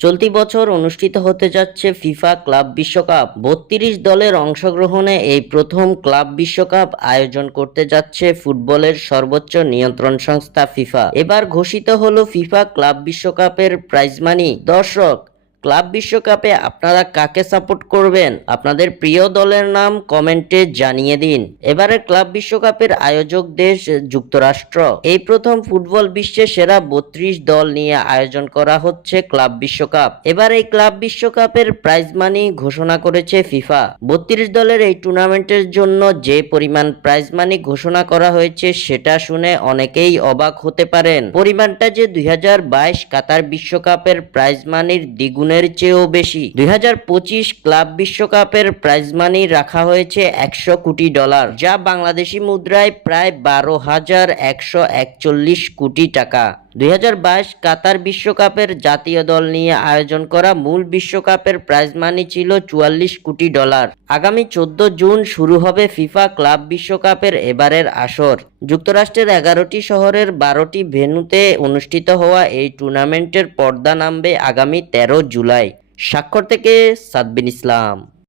চলতি বছর অনুষ্ঠিত হতে যাচ্ছে ফিফা ক্লাব বিশ্বকাপ। ৩২ দলের অংশগ্রহণে এই প্রথম ক্লাব বিশ্বকাপ আয়োজন করতে যাচ্ছে ফুটবলের সর্বোচ্চ নিয়ন্ত্রণ সংস্থা ফিফা। এবার ঘোষিত হলো ফিফা ক্লাব বিশ্বকাপের প্রাইজ মানি। দর্শক, ক্লাব বিশ্বকাপে আপনারা কাকে সাপোর্ট করবেন? আপনাদের প্রিয় দলের নাম কমেন্টে জানিয়ে দিন। এবারের ক্লাব বিশ্বকাপের আয়োজক দেশ যুক্তরাষ্ট্র। এই প্রথম ফুটবল বিশ্বের সেরা ৩২ দল নিয়ে আয়োজন করা হচ্ছে ক্লাব বিশ্বকাপ। এবার এই ক্লাব বিশ্বকাপের প্রাইজ মানি ঘোষণা করেছে ফিফা। ৩২ দলের এই টুর্নামেন্টের জন্য যে পরিমাণ প্রাইজ মানি ঘোষণা করা হয়েছে সেটা শুনে অনেকেই অবাক হতে পারেন। পরিমাণটা যে ২০২২ কাতার বিশ্বকাপের প্রাইজ মানির দ্বিগুণ চেয়েও বেশি। ২০২৫ ক্লাব বিশ্বকাপের প্রাইজ মানি রাখা হয়েছে $১০০ কোটি, যা বাংলাদেশি মুদ্রায় প্রায় ১২,১৪১ কোটি টাকা। ২০২২ কাতার বিশ্বকাপের জাতীয় দল নিয়ে আয়োজন করা মূল বিশ্বকাপের প্রাইজ মানি ছিল $৪৪ কোটি। আগামী ১৪ জুন শুরু হবে ফিফা ক্লাব বিশ্বকাপের এবারের আসর। যুক্তরাষ্ট্রের ১১টি শহরের ১২টি ভেন্যুতে অনুষ্ঠিত হওয়া এই টুর্নামেন্টের পর্দা নামবে আগামী ১৩ জুলাই। স্বাক্ষর থেকে সাদবিন ইসলাম।